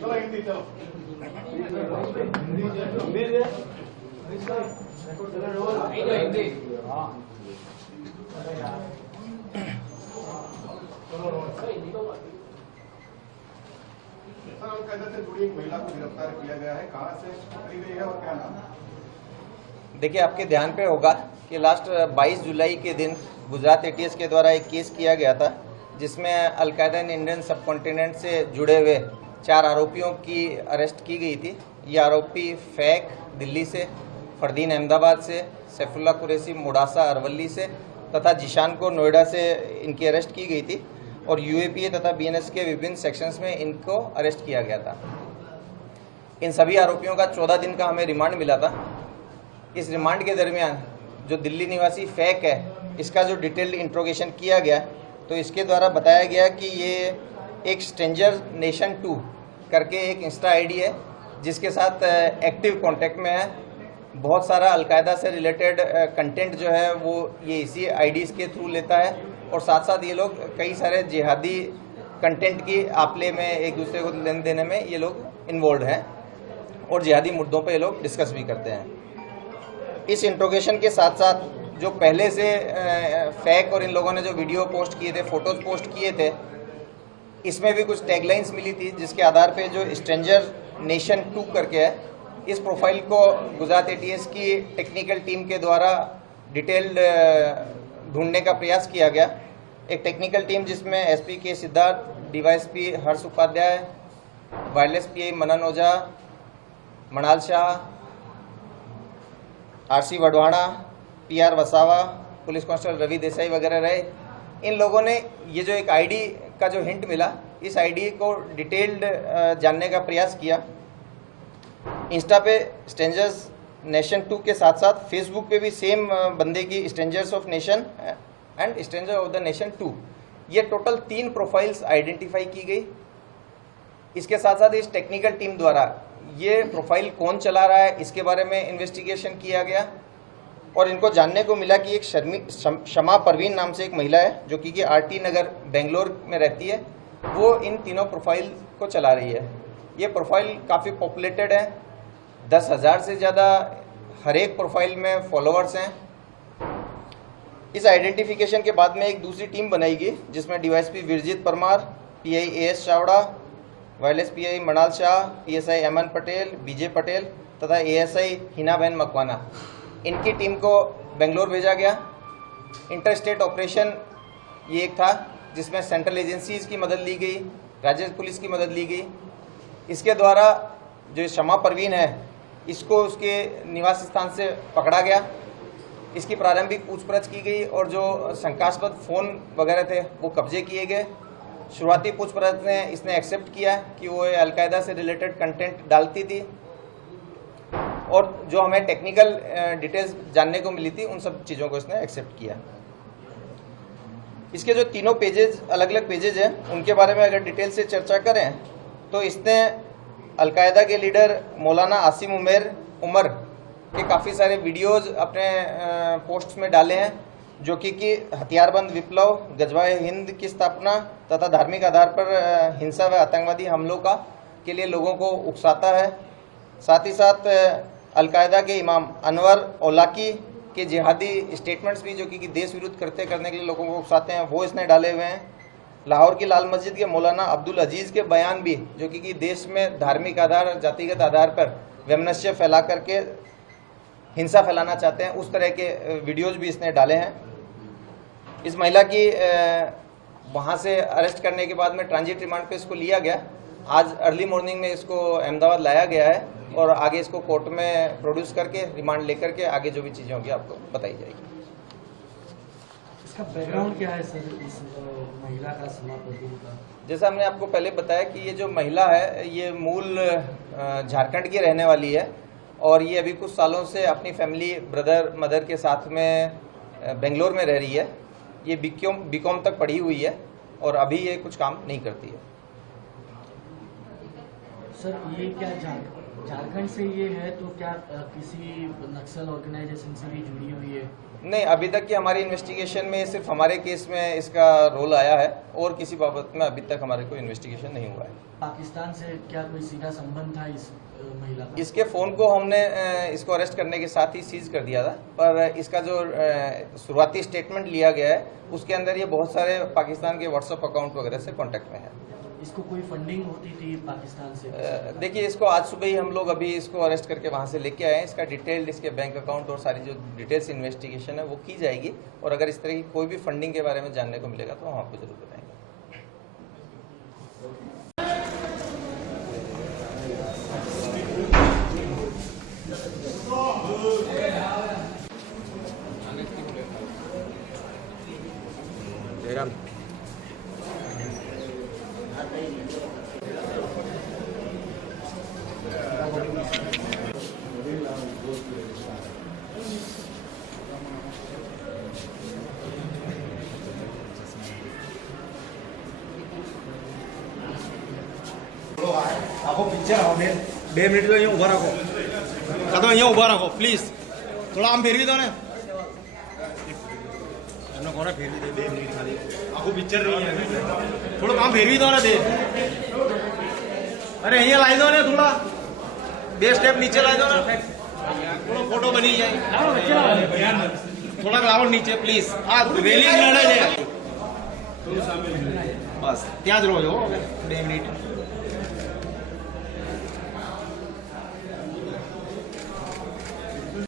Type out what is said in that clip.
से जुड़ी एक महिला को गिरफ्तार किया गया है, कहां से पकड़ी गई है और क्या नाम? देखिए, आपके ध्यान पे होगा कि लास्ट 22 जुलाई के दिन गुजरात एटीएस के द्वारा एक केस किया गया था जिसमें अलकायदा इन इंडियन सब कॉन्टिनेंट से जुड़े हुए 4 आरोपियों की अरेस्ट की गई थी। ये आरोपी फैक दिल्ली से, फरदीन अहमदाबाद से, सैफुल्ला कुरैशी मोडासा अरवली से तथा जिशान को नोएडा से इनकी अरेस्ट की गई थी और यूएपीए तथा बीएनएस के विभिन्न सेक्शंस में इनको अरेस्ट किया गया था। इन सभी आरोपियों का 14 दिन का हमें रिमांड मिला था। इस रिमांड के दरमियान जो दिल्ली निवासी फैक है, इसका जो डिटेल्ड इंट्रोगेशन किया गया तो इसके द्वारा बताया गया कि ये एक स्ट्रेंजर नेशन 2 करके एक इंस्टा आईडी है जिसके साथ एक्टिव कांटेक्ट में है। बहुत सारा अलकायदा से रिलेटेड कंटेंट जो है वो ये इसी आईडीज़ के थ्रू लेता है और साथ साथ ये लोग कई सारे जिहादी कंटेंट की आपले में एक दूसरे को लेन देने में ये लोग इन्वॉल्व हैं और जिहादी मुद्दों पे ये लोग डिस्कस भी करते हैं। इस इंट्रोगेशन के साथ साथ जो पहले से फैक और इन लोगों ने जो वीडियो पोस्ट किए थे, फोटोज पोस्ट किए थे, इसमें भी कुछ टैगलाइंस मिली थी जिसके आधार पे जो स्ट्रेंजर नेशन 2 करके है, इस प्रोफाइल को गुजरात एटीएस की टेक्निकल टीम के द्वारा डिटेल्ड ढूंढने का प्रयास किया गया। एक टेक्निकल टीम जिसमें SP K Siddharth, DYSP Harsh Upadhyay, wireless PI Manan Ojha, Manal Shah, RC Vadvana, PR Vasava, police constable Ravi Desai वगैरह रहे। इन लोगों ने ये जो एक आईडी का जो हिंट मिला, इस आईडी को डिटेल्ड जानने का प्रयास किया। इंस्टा पे स्ट्रेंजर्स नेशन 2 के साथ साथ फेसबुक पे भी सेम बंदे की strangers of nation and stranger of the nation 2, ये टोटल 3 प्रोफाइल्स आइडेंटिफाई की गई। इसके साथ साथ इस टेक्निकल टीम द्वारा ये प्रोफाइल कौन चला रहा है इसके बारे में इन्वेस्टिगेशन किया गया और इनको जानने को मिला कि एक शमा परवीन नाम से एक महिला है जो कि आरटी नगर बेंगलोर में रहती है, वो इन तीनों प्रोफाइल को चला रही है। ये प्रोफाइल काफ़ी पॉपुलेटेड है, 10,000 से ज़्यादा हर एक प्रोफाइल में फॉलोअर्स हैं। इस आइडेंटिफिकेशन के बाद में एक दूसरी टीम बनाएगी जिसमें DYSP Virjit Parmar, PI AS Chavda, wireless PI Manal Shah, PSI Aman Patel, BJ Patel तथा एएसआई हिनाबेन मकवाना, इनकी टीम को बेंगलोर भेजा गया। इंटर स्टेट ऑपरेशन ये एक था जिसमें सेंट्रल एजेंसीज की मदद ली गई, राज्य पुलिस की मदद ली गई। इसके द्वारा जो शमा परवीन है इसको उसके निवास स्थान से पकड़ा गया, इसकी प्रारंभिक पूछपरछ की गई और जो शंकास्पद फ़ोन वगैरह थे वो कब्जे किए गए। शुरुआती पूछपरछ में इसने एक्सेप्ट किया कि वो अलकायदा से रिलेटेड कंटेंट डालती थी और जो हमें टेक्निकल डिटेल्स जानने को मिली थी उन सब चीज़ों को इसने एक्सेप्ट किया। इसके जो तीनों पेजेज अलग अलग पेजेज हैं उनके बारे में अगर डिटेल से चर्चा करें तो इसने अलकायदा के लीडर मौलाना आसिम उमर के काफ़ी सारे वीडियोस अपने पोस्ट्स में डाले हैं जो कि हथियारबंद विप्लव, गजवाए हिंद की स्थापना तथा धार्मिक आधार पर हिंसा व आतंकवादी हमलों का के लिए लोगों को उकसाता है। साथ ही साथ अलकायदा के इमाम अनवर औलाकी के जिहादी स्टेटमेंट्स भी जो कि देश विरुद्ध करने के लिए लोगों को उकसाते हैं वो इसने डाले हुए हैं। लाहौर की लाल मस्जिद के मौलाना अब्दुल अजीज़ के बयान भी जो कि देश में धार्मिक आधार, जातिगत आधार पर वैमनस्य फैला करके हिंसा फैलाना चाहते हैं, उस तरह के वीडियोज़ भी इसने डाले हैं। इस महिला की वहाँ से अरेस्ट करने के बाद में ट्रांजिट रिमांड पे इसको लिया गया। आज अर्ली मॉर्निंग में इसको अहमदाबाद लाया गया है और आगे इसको कोर्ट में प्रोड्यूस करके रिमांड लेकर के आगे जो भी चीज़ें होंगी आपको बताई जाएगी। इसका बैकग्राउंड क्या है सर, इस महिला का, शमा परवीन का? जैसा हमने आपको पहले बताया कि ये जो महिला है ये मूल झारखंड की रहने वाली है और ये अभी कुछ सालों से अपनी फैमिली, ब्रदर मदर के साथ में बेंगलोर में रह रही है। ये बीकॉम तक पढ़ी हुई है और अभी ये कुछ काम नहीं करती है। सर ये क्या झारखंड से ये है तो क्या किसी नक्सल ऑर्गेनाइजेशन से भी जुड़ी हुई है? नहीं, अभी तक की हमारी इन्वेस्टिगेशन में सिर्फ हमारे केस में इसका रोल आया है और किसी बाबत में अभी तक हमारे कोई इन्वेस्टिगेशन नहीं हुआ है। पाकिस्तान से क्या कोई सीधा संबंध था इस महिला का? इसके फ़ोन को हमने इसको अरेस्ट करने के साथ ही सीज कर दिया था, पर इसका जो शुरुआती स्टेटमेंट लिया गया है उसके अंदर ये बहुत सारे पाकिस्तान के व्हाट्सएप अकाउंट वगैरह से कॉन्टेक्ट में है। इसको कोई फंडिंग होती थी पाकिस्तान से? देखिए, इसको आज सुबह ही हम लोग अभी इसको अरेस्ट करके वहाँ से लेके आए हैं। इसका डिटेल्ड इसके बैंक अकाउंट और सारी जो डिटेल्स इन्वेस्टिगेशन है वो की जाएगी, और अगर इस तरह की कोई भी फंडिंग के बारे में जानने को मिलेगा तो हम आपको जरूर बताएंगे। આખો પિક્ચર આવો બેન 2 મિનિટ તો અહીંયા ઊભા રાખો કાં તો અહીંયા ઊભા રાખો પ્લીઝ થોડા આમ ફેરવી દો ને એમને કોને ફેરવી દે 2 મિનિટ ખાલી આખું પિક્ચર નહીં થોડું આમ ફેરવી દો ને દે અરે અહીંયા લાવી દો ને થોડા 2 સ્ટેપ નીચે લાવી દો ને થોડો ફોટો બની જાય થોડાક લાવો નીચે પ્લીઝ આ રેલિંગ લડાઈ છે બસ ત્યાં જ રહો છો 2 મિનિટ